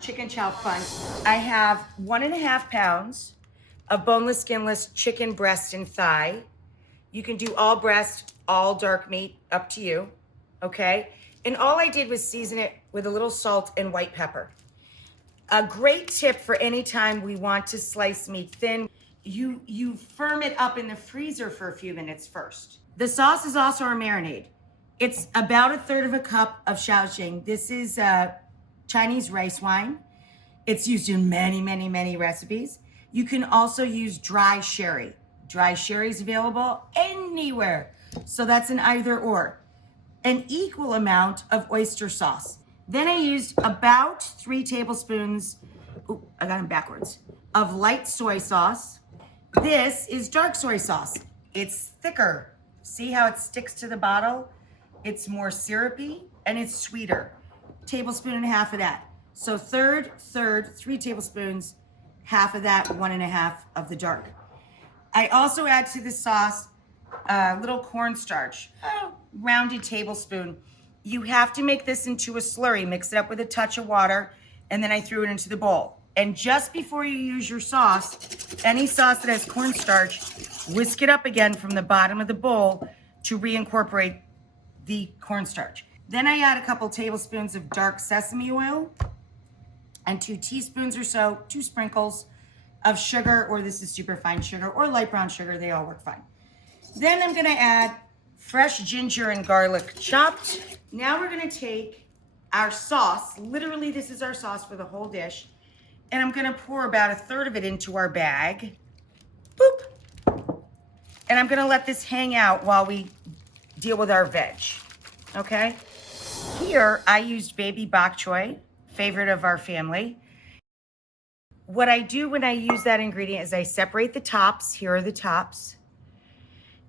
Chicken chow fun. I have 1.5 pounds of boneless, skinless chicken breast and thigh. You can do all breast, all dark meat, up to you, okay? And all I did was season it with a little salt and white pepper. A great tip for any time we want to slice meat thin, you firm it up in the freezer for a few minutes first. The sauce is also our marinade. It's about 1/3 cup of Shaoxing. This is Chinese rice wine. It's used in many, many, many recipes. You can also use dry sherry. Dry sherry is available anywhere. So that's an either or. An equal amount of oyster sauce. Then I used about 3 tablespoons, I got them backwards, of light soy sauce. This is dark soy sauce. It's thicker. See how it sticks to the bottle? It's more syrupy and it's sweeter. 1.5 tablespoons of that. So third, 3 tablespoons, half of that, 1.5 of the dark. I also add to the sauce a little cornstarch, a rounded tablespoon. You have to make this into a slurry. Mix it up with a touch of water, and then I threw it into the bowl. And just before you use your sauce, any sauce that has cornstarch, whisk it up again from the bottom of the bowl to reincorporate the cornstarch. Then I add a couple tablespoons of dark sesame oil and 2 teaspoons or so, 2 sprinkles of sugar, or this is super fine sugar, or light brown sugar, they all work fine. Then I'm gonna add fresh ginger and garlic chopped. Now we're gonna take our sauce, literally this is our sauce for the whole dish, and I'm gonna pour about 1/3 of it into our bag. Boop. And I'm gonna let this hang out while we deal with our veg, okay? Here, I used baby bok choy, favorite of our family. What I do when I use that ingredient is I separate the tops. Here are the tops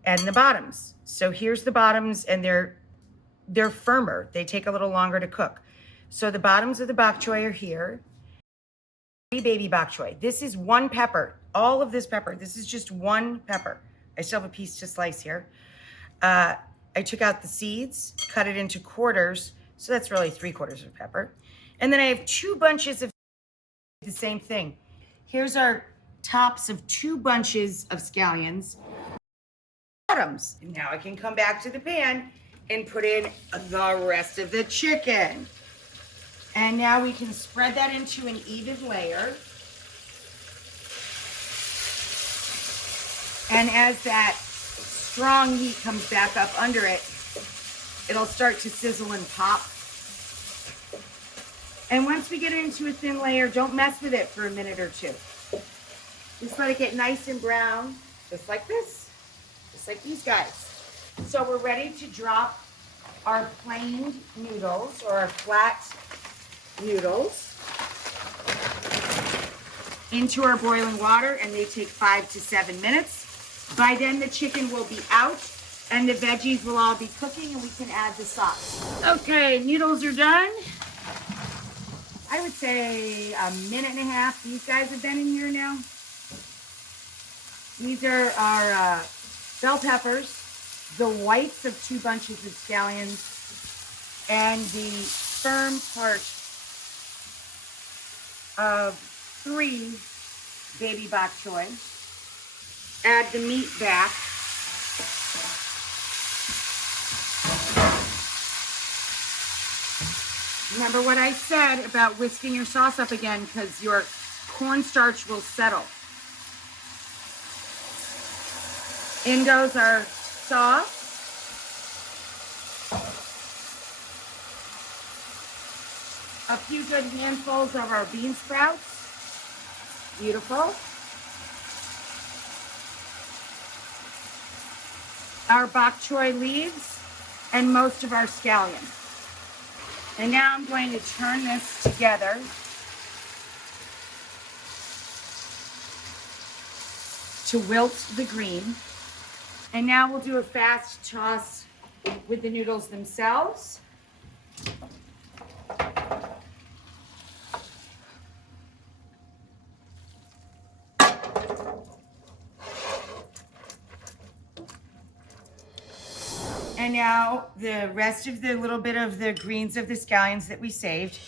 and the bottoms. So here's the bottoms, and they're firmer. They take a little longer to cook. So the bottoms of the bok choy are here. Baby bok choy. This is 1 pepper. All of this pepper. This is just 1 pepper. I still have a piece to slice here. I took out the seeds, cut it into quarters. So that's really 3/4 of pepper. And then I have 2 bunches of the same thing. Here's our tops of 2 bunches of scallions. Bottoms. And now I can come back to the pan and put in the rest of the chicken. And now we can spread that into an even layer. And as that strong heat comes back up under it, it'll start to sizzle and pop. And once we get it into a thin layer, don't mess with it for a minute or 2. Just let it get nice and brown, just like this, just like these guys. So we're ready to drop our planed noodles, or our flat noodles, into our boiling water, and they take 5 to 7 minutes. By then the chicken will be out and the veggies will all be cooking, and we can add the sauce. Okay, noodles are done. I would say 1.5 minutes. These guys have been in here now. These are our bell peppers, the whites of 2 bunches of scallions, and the firm part of 3 baby bok choy. Add the meat back. Remember what I said about whisking your sauce up again, because your cornstarch will settle. In goes our sauce. A few good handfuls of our bean sprouts. Beautiful. Our bok choy leaves, and most of our scallions. And now I'm going to turn this together. To wilt the green. And now we'll do a fast toss with the noodles themselves. And now the rest of the little bit of the greens of the scallions that we saved.